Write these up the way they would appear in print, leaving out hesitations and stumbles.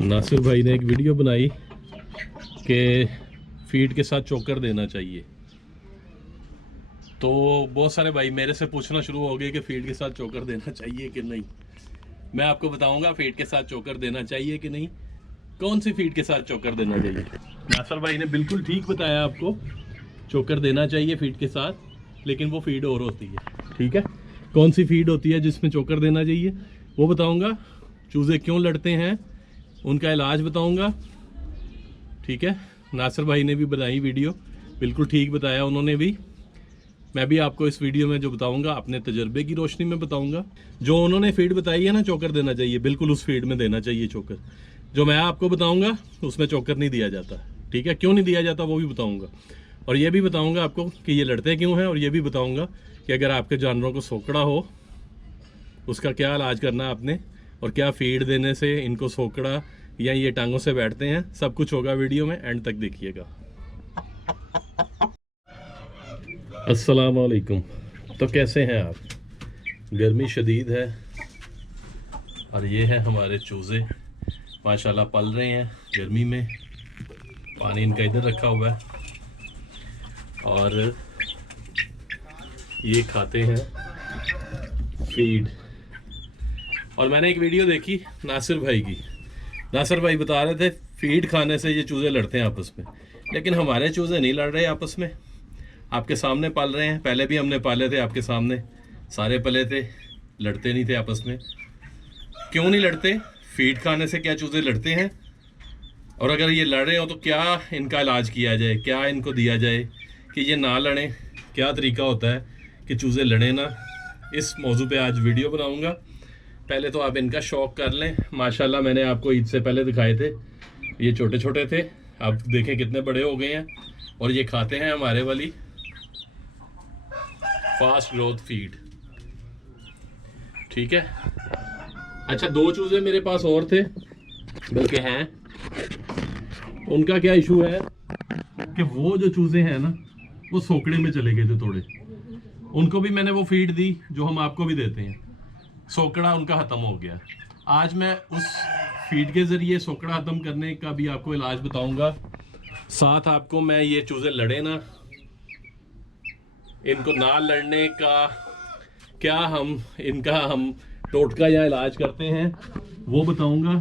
नासिर भाई ने एक वीडियो बनाई कि फीड के साथ चोकर देना चाहिए। तो बहुत सारे भाई मेरे से पूछना शुरू हो गए कि फीड के साथ चोकर देना चाहिए कि नहीं। मैं आपको बताऊंगा फीड के साथ चोकर देना चाहिए कि नहीं, कौन सी फीड के साथ चोकर देना चाहिए। नासिर भाई ने बिल्कुल ठीक बताया, आपको चोकर देना चाहिए फीड के साथ, लेकिन वो फीड और होती है। ठीक है, कौन सी फीड होती है जिसमें चोकर देना चाहिए वो बताऊंगा। चूज़े क्यों लड़ते हैं उनका इलाज बताऊंगा। ठीक है, नासिर भाई ने भी बनाई वीडियो, बिल्कुल ठीक बताया उन्होंने भी। मैं भी आपको इस वीडियो में जो बताऊंगा अपने तजर्बे की रोशनी में बताऊंगा। जो उन्होंने फीड बताई है ना चोकर देना चाहिए, बिल्कुल उस फीड में देना चाहिए चोकर। जो मैं आपको बताऊंगा उसमें चोकर नहीं दिया जाता। ठीक है, क्यों नहीं दिया जाता वो भी बताऊंगा। और ये भी बताऊंगा आपको कि ये लड़ते क्यों हैं, और ये भी बताऊंगा कि अगर आपके जानवरों को सोकड़ा हो उसका क्या इलाज करना है आपने, और क्या फीड देने से इनको सोकड़ा या ये टांगों से बैठते हैं। सब कुछ होगा वीडियो में, एंड तक देखिएगा। अस्सलाम वालेकुम। तो कैसे हैं आप? गर्मी शदीद है और ये है हमारे चूज़े, माशाल्लाह पल रहे हैं गर्मी में। पानी इनका इधर रखा हुआ है और ये खाते हैं फीड। और मैंने एक वीडियो देखी नासिर भाई की। नासिर भाई बता रहे थे फीड खाने से ये चूज़े लड़ते हैं आपस में, लेकिन हमारे चूज़े नहीं लड़ रहे आपस में। आपके सामने पाल रहे हैं, पहले भी हमने पाले थे आपके सामने, सारे पले थे, लड़ते नहीं थे आपस में। क्यों नहीं लड़ते? फीड खाने से क्या चूज़े लड़ते हैं? और अगर ये लड़ रहे हो तो क्या इनका इलाज किया जाए, क्या इनको दिया जाए कि ये ना लड़ें? क्या तरीका होता है कि चूज़े लड़ें ना? इस मौजू पे आज वीडियो बनाऊंगा। पहले तो आप इनका शौक कर लें। माशाल्लाह मैंने आपको ईद से पहले दिखाए थे, ये छोटे छोटे थे, आप देखें कितने बड़े हो गए हैं। और ये खाते हैं हमारे वाली फास्ट ग्रोथ फीड। ठीक है, अच्छा दो चूज़े मेरे पास और थे, बल्कि हैं। उनका क्या इशू है कि वो जो चूज़े हैं ना वो सोकड़े में चले गए थे थोड़े। उनको भी मैंने वो फीड दी जो हम आपको भी देते हैं, सोकड़ा उनका ख़त्म हो गया। आज मैं उस फीड के ज़रिए सोकड़ा ख़त्म करने का भी आपको इलाज बताऊंगा। साथ आपको मैं ये चूज़े लड़े ना, इनको ना लड़ने का क्या हम टोटका या इलाज करते हैं वो बताऊंगा।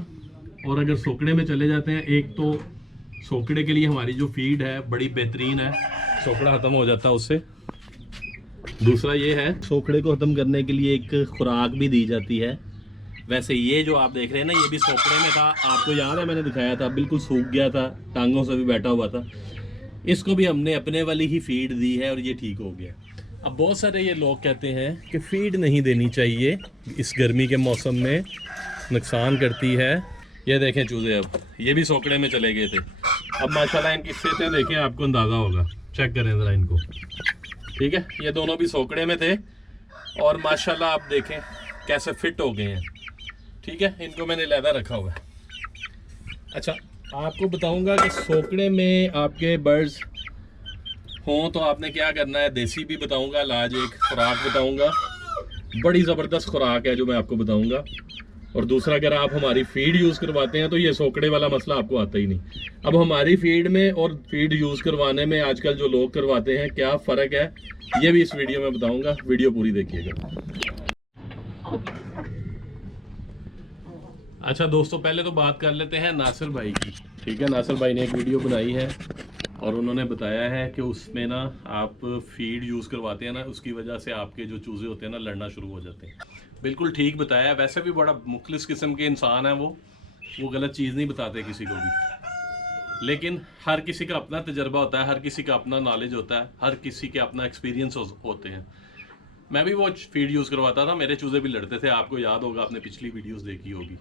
और अगर सोकड़े में चले जाते हैं, एक तो सोकड़े के लिए हमारी जो फीड है बड़ी बेहतरीन है, सोकड़ा ख़त्म हो जाता है उससे। दूसरा ये है, सोकड़े को ख़त्म करने के लिए एक खुराक भी दी जाती है। वैसे ये जो आप देख रहे हैं ना, ये भी सोकड़े में था, आपको याद है मैंने दिखाया था, बिल्कुल सूख गया था, टांगों से भी बैठा हुआ था। इसको भी हमने अपने वाली ही फीड दी है और ये ठीक हो गया। अब बहुत सारे ये लोग कहते हैं कि फीड नहीं देनी चाहिए, इस गर्मी के मौसम में नुकसान करती है। ये देखें चूज़े, अब ये भी सोकड़े में चले गए थे। अब माशाल्लाह इनकी सेहतें देखें, आपको अंदाज़ा होगा, चेक करें ज़रा इनको। ठीक है, ये दोनों भी सोकड़े में थे और माशाल्लाह आप देखें कैसे फिट हो गए हैं। ठीक है, इनको मैंने लहदा रखा हुआ है। अच्छा, आपको बताऊंगा कि सोकड़े में आपके बर्ड्स हों तो आपने क्या करना है, देसी भी बताऊंगा इलाज, एक खुराक बताऊंगा, बड़ी ज़बरदस्त खुराक है जो मैं आपको बताऊंगा। और दूसरा, अगर आप हमारी फीड यूज़ करवाते हैं तो ये सोकड़े वाला मसला आपको आता ही नहीं। अब हमारी फीड में और फीड यूज़ करवाने में आजकल जो लोग करवाते हैं क्या फ़र्क है, ये भी इस वीडियो में बताऊंगा। वीडियो पूरी देखिएगा। अच्छा दोस्तों, पहले तो बात कर लेते हैं नासिर भाई की। ठीक है, नासिर भाई ने एक वीडियो बनाई है और उन्होंने बताया है कि उसमें ना आप फीड यूज़ करवाते हैं ना, उसकी वजह से आपके जो चूज़े होते हैं ना लड़ना शुरू हो जाते हैं। बिल्कुल ठीक बताया। वैसे भी बड़ा मुखलिस किस्म के इंसान है वो गलत चीज़ नहीं बताते किसी को भी, लेकिन हर किसी का अपना तजर्बा होता है, हर किसी का अपना नॉलेज होता है, हर किसी के अपना एक्सपीरियंस होते हैं। मैं भी वो फीड यूज़ करवाता था, मेरे चूज़े भी लड़ते थे, आपको याद होगा, आपने पिछली वीडियोस देखी होगी।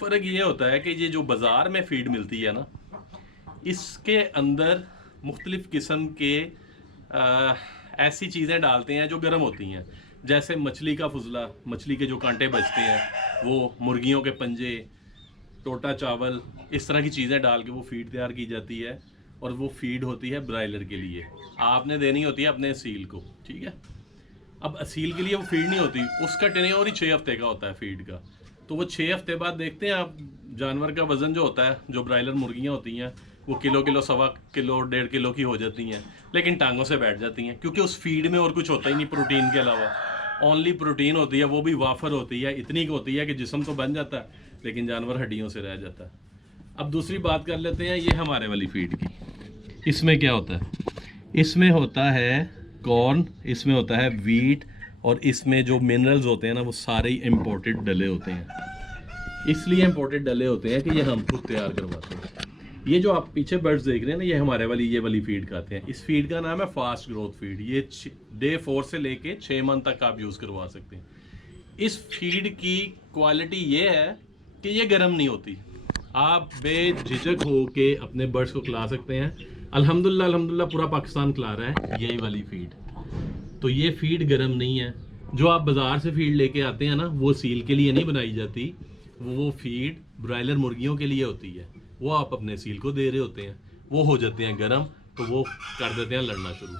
फ़र्क ये होता है कि ये जो बाज़ार में फ़ीड मिलती है ना, इसके अंदर मुख्तलिफ़ किस्म के ऐसी चीज़ें डालते हैं जो गर्म होती हैं, जैसे मछली का फुजला, मछली के जो कांटे बचते हैं वो, मुर्गियों के पंजे, टोटा चावल, इस तरह की चीज़ें डाल के वो फीड तैयार की जाती है। और वो फीड होती है ब्रायलर के लिए, आपने देनी होती है अपने असील को। ठीक है, अब असील के लिए वो फीड नहीं होती, उसका टेन्योर ही 6 हफ्ते का होता है फीड का। तो वो 6 हफ्ते बाद देखते हैं आप जानवर का वज़न जो होता है, जो ब्रायलर मुर्गियाँ होती हैं वो किलो सवा किलो 1.5 किलो की हो जाती हैं, लेकिन टांगों से बैठ जाती हैं क्योंकि उस फीड में और कुछ होता ही नहीं प्रोटीन के अलावा। ओनली प्रोटीन होती है, वो भी वाफर होती है, इतनी होती है कि जिस्म तो बन जाता है लेकिन जानवर हड्डियों से रह जाता है। अब दूसरी बात कर लेते हैं ये हमारे वाली फीड की। इसमें क्या होता है? इसमें होता है कॉर्न, इसमें होता है वीट, और इसमें जो मिनरल्स होते हैं ना वो सारे ही इम्पोर्टेड डले होते हैं। इसलिए इम्पोर्टेड डले होते हैं कि ये हम खुद तैयार करवाते हैं। ये जो आप पीछे बर्ड्स देख रहे हैं ना, ये हमारे वाली ये वाली फीड खाते हैं। इस फीड का नाम है फास्ट ग्रोथ फीड। ये डे 4 से लेके 6 मंथ तक आप यूज़ करवा सकते हैं। इस फीड की क्वालिटी ये है कि ये गर्म नहीं होती, आप बेझिझक हो के अपने बर्ड्स को खिला सकते हैं। अल्हम्दुलिल्लाह पूरा पाकिस्तान खिला रहा है यही वाली फीड। तो ये फीड गर्म नहीं है। जो आप बाज़ार से फीड लेके आते हैं ना, वो सील के लिए नहीं बनाई जाती, वो फीड ब्रायलर मुर्गियों के लिए होती है। वो आप अपने सील को दे रहे होते हैं, वो हो जाते हैं गर्म, तो वो कर देते हैं लड़ना शुरू।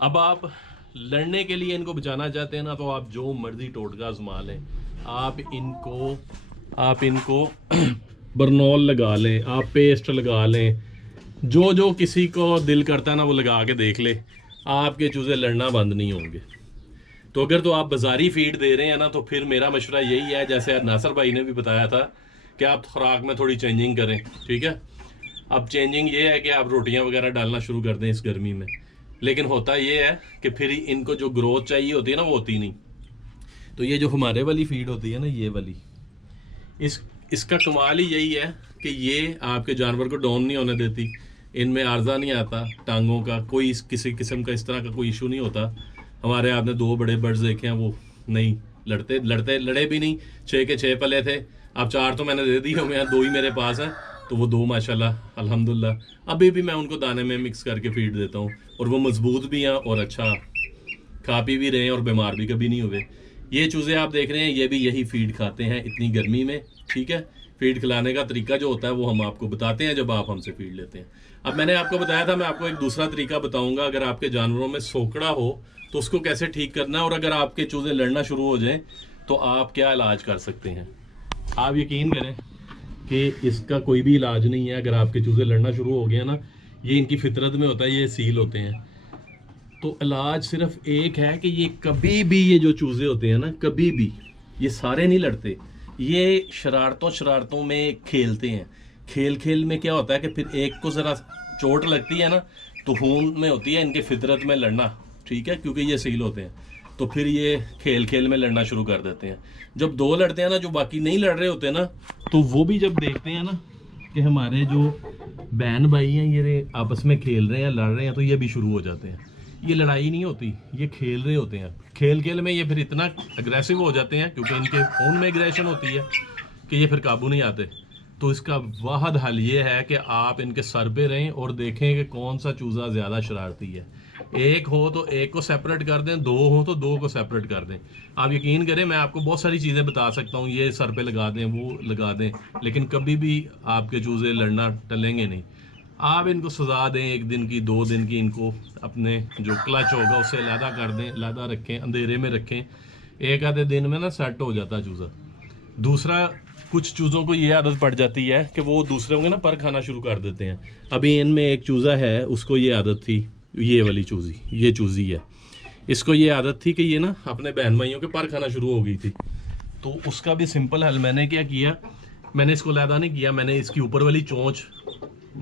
अब आप लड़ने के लिए इनको बचाना चाहते हैं ना, तो आप जो मर्जी टोटका आजमा लें। आप इनको बरनौल लगा लें, आप पेस्ट लगा लें, जो किसी को दिल करता है ना वो लगा के देख ले, आपके चूज़े लड़ना बंद नहीं होंगे। तो अगर तो आप बाज़ारी फीड दे रहे हैं ना, तो फिर मेरा मशवरा यही है, जैसे नासिर भाई ने भी बताया था, कि आप खुराक में थोड़ी चेंजिंग करें। ठीक है, अब चेंजिंग ये है कि आप रोटियां वगैरह डालना शुरू कर दें इस गर्मी में। लेकिन होता ये है कि फिर इनको जो ग्रोथ चाहिए होती है ना वो होती नहीं। तो ये जो हमारे वाली फीड होती है ना, ये वाली, इसका कमाल ही यही है कि ये आपके जानवर को डाउन नहीं होने देती, इनमें आर्जा नहीं आता, टांगों का कोई किसी किस्म का इस तरह का कोई इशू नहीं होता। हमारे आपने 2 बड़े बर्ड्स देखे हैं, वो नहीं लड़े भी नहीं, 6 के 6 पले थे। अब 4 तो मैंने दे दी हो गए, 2 ही मेरे पास हैं, तो वो 2 माशाल्लाह अल्हम्दुलिल्लाह अभी भी मैं उनको दाने में मिक्स करके फीड देता हूँ, और वो मजबूत भी हैं और अच्छा खा पी भी रहे हैं और बीमार भी कभी नहीं हुए। ये चूज़े आप देख रहे हैं, ये भी यही फीड खाते हैं इतनी गर्मी में। ठीक है, फीड खिलाने का तरीका जो होता है वो हम आपको बताते हैं जब आप हमसे फीड लेते हैं। अब मैंने आपको बताया था, मैं आपको एक दूसरा तरीका बताऊंगा। अगर आपके जानवरों में सोकड़ा हो तो उसको कैसे ठीक करना है, और अगर आपके चूज़े लड़ना शुरू हो जाएं तो आप क्या इलाज कर सकते हैं। आप यकीन करें कि इसका कोई भी इलाज नहीं है। अगर आपके चूज़े लड़ना शुरू हो गया ना, ये इनकी फितरत में होता है, ये सील होते हैं। तो इलाज सिर्फ एक है कि ये कभी भी, ये जो चूज़े होते हैं ना, कभी भी, ये सारे नहीं लड़ते, ये शरारतों में खेलते हैं। खेल में क्या होता है कि फिर एक को ज़रा चोट लगती है ना, तो खून में होती है इनके फितरत में लड़ना। ठीक है, क्योंकि ये सील होते हैं, तो फिर ये खेल में लड़ना शुरू कर देते हैं। जब 2 लड़ते हैं ना, जो बाकी नहीं लड़ रहे होते ना, तो वो भी जब देखते हैं ना कि हमारे जो बहन भाई हैं ये आपस में खेल रहे हैं, लड़ रहे हैं, तो ये भी शुरू हो जाते हैं। ये लड़ाई नहीं होती, ये खेल रहे होते हैं। खेल में ये फिर इतना अग्रेसिव हो जाते हैं, क्योंकि इनके खून में एग्रेशन होती है, कि ये फिर काबू नहीं आते। तो इसका वाहद हल ये है कि आप इनके सर पे रहें और देखें कि कौन सा चूज़ा ज़्यादा शरारती है। एक हो तो एक को सेपरेट कर दें, 2 हो तो 2 को सेपरेट कर दें। आप यकीन करें, मैं आपको बहुत सारी चीज़ें बता सकता हूँ, ये सर पे लगा दें, वो लगा दें, लेकिन कभी भी आपके चूज़े लड़ना टलेंगे नहीं। आप इनको सजा दें 1 दिन की, 2 दिन की, इनको अपने जो क्लच होगा उससे अलहदा कर दें, अलहदा रखें, अंधेरे में रखें। 1 आधे दिन में ना सेट हो जाता है चूज़ा। दूसरा, कुछ चूज़ों को ये आदत पड़ जाती है कि वो दूसरे होंगे ना पर खाना शुरू कर देते हैं। अभी इनमें एक चूज़ा है, उसको ये आदत थी, ये वाली चूज़ी, ये चूज़ी है, इसको ये आदत थी कि ये ना अपने बहन भाइयों के पर खाना शुरू हो गई थी। तो उसका भी सिंपल हल मैंने क्या किया, मैंने इसको अलहदा नहीं किया, मैंने इसकी ऊपर वाली चोंच,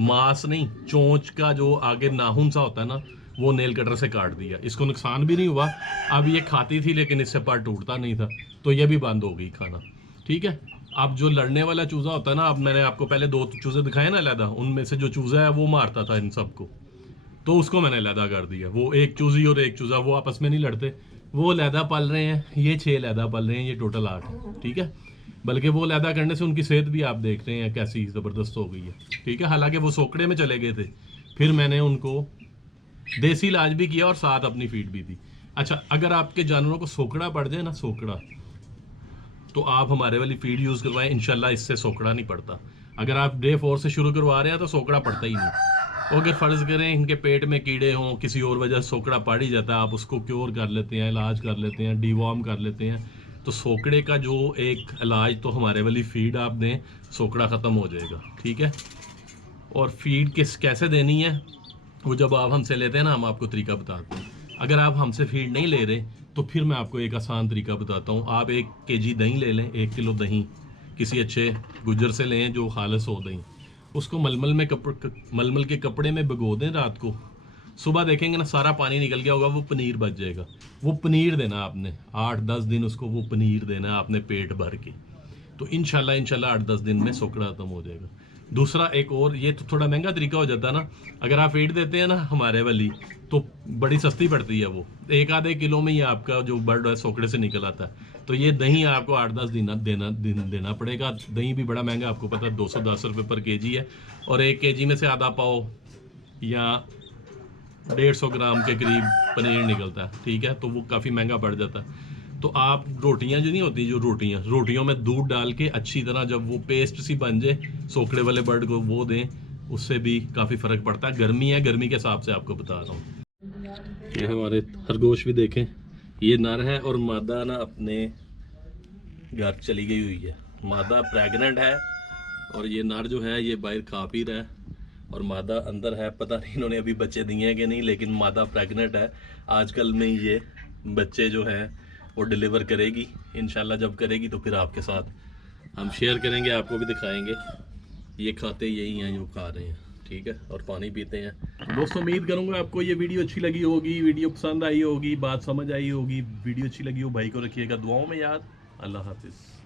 मांस नहीं, चोंच का जो आगे नाखून सा होता है ना, वो नेल कटर से काट दिया। इसको नुकसान भी नहीं हुआ। अब ये खाती थी लेकिन इससे पर टूटता नहीं था, तो ये भी बंद हो गई खाना। ठीक है, अब जो लड़ने वाला चूज़ा होता है ना, अब मैंने आपको पहले 2 चूज़े दिखाए ना अलहदा, उनमें से जो चूज़ा है वो मारता था इन सबको, तो उसको मैंने अलहदा कर दिया। वो एक चूज़ी और एक चूज़ा वो आपस में नहीं लड़ते, वो अलहदा पल रहे हैं, ये 6 अलहदा पल रहे हैं, ये टोटल 8। ठीक है, बल्कि वो अलहदा करने से उनकी सेहत भी आप देख रहे हैं कैसी ज़बरदस्त हो गई है। ठीक है, हालांकि वो सोकड़े में चले गए थे, फिर मैंने उनको देसी इलाज भी किया और साथ अपनी फीड भी दी। अच्छा, अगर आपके जानवरों को सोकड़ा पड़ जाए ना, सोकड़ा, तो आप हमारे वाली फीड यूज़ करवाएं, इंशाल्लाह इससे सोकड़ा नहीं पड़ता। अगर आप डे 4 से शुरू करवा रहे हैं तो सोकड़ा पड़ता ही नहीं। और अगर फ़र्ज़ करें इनके पेट में कीड़े हों, किसी और वजह से सोकड़ा पड़ ही जाता है, आप उसको क्योर कर लेते हैं, इलाज कर लेते हैं, डिवॉर्म कर लेते हैं, तो सोकड़े का जो एक इलाज, तो हमारे वाली फीड आप दें, सोकड़ा ख़त्म हो जाएगा, ठीक है। और फीड कैसे देनी है वो जब आप हमसे लेते हैं ना, हम आपको तरीका बताते हैं। अगर आप हमसे फीड नहीं ले रहे तो फिर मैं आपको एक आसान तरीका बताता हूँ। आप 1 kg दही ले लें, 1 किलो दही किसी अच्छे गुज्जर से लें जो खालिस हो दही, उसको मलमल के कपड़े में भिगो दें रात को। सुबह देखेंगे ना सारा पानी निकल गया होगा, वो पनीर बच जाएगा। वो पनीर देना आपने 8-10 दिन, उसको वो पनीर देना आपने पेट भर के। तो इंशाल्लाह 8-10 दिन में सोकड़ा खत्म हो जाएगा। दूसरा एक और, ये तो थोड़ा महंगा तरीका हो जाता है ना, अगर आप फीड देते हैं ना हमारे वाली, तो बड़ी सस्ती पड़ती है वो, 1-आधे किलो में ही आपका जो बर्ड है सोकड़े से निकल आता है। तो ये दही आपको 8-10 दिन देना पड़ेगा। दही भी बड़ा महंगा, आपको पता है 210 रुपये पर kg है, और 1 kg में से आधा पाव या 150 ग्राम के करीब पनीर निकलता है, ठीक है। तो वो काफ़ी महंगा पड़ जाता है। तो आप रोटियां जो नहीं होती, जो रोटियों में दूध डाल के अच्छी तरह जब वो पेस्ट सी बन जाए सोकड़े वाले बर्ड को वो दें, उससे भी काफ़ी फ़र्क पड़ता है। गर्मी है, गर्मी के हिसाब से आपको बता रहा हूँ। ये हमारे खरगोश भी देखें, ये नर है और मादा ना अपने घर चली गई हुई है। मादा प्रेग्नेंट है और ये नर जो है ये बाहर खा पी रहा है, और मादा अंदर है। पता नहीं इन्होंने अभी बच्चे दिए हैं कि नहीं, लेकिन मादा प्रेग्नेंट है। आजकल में ये बच्चे जो हैं वो डिलीवर करेगी इंशाल्लाह। जब करेगी तो फिर आपके साथ हम शेयर करेंगे, आपको भी दिखाएंगे। ये खाते यही हैं जो खा रहे हैं, ठीक है, और पानी पीते हैं। दोस्तों उम्मीद करूंगा आपको ये वीडियो अच्छी लगी होगी, वीडियो पसंद आई होगी, बात समझ आई होगी। वीडियो अच्छी लगी हो भाई को रखिएगा दुआओं में याद। अल्लाह हाफिज़।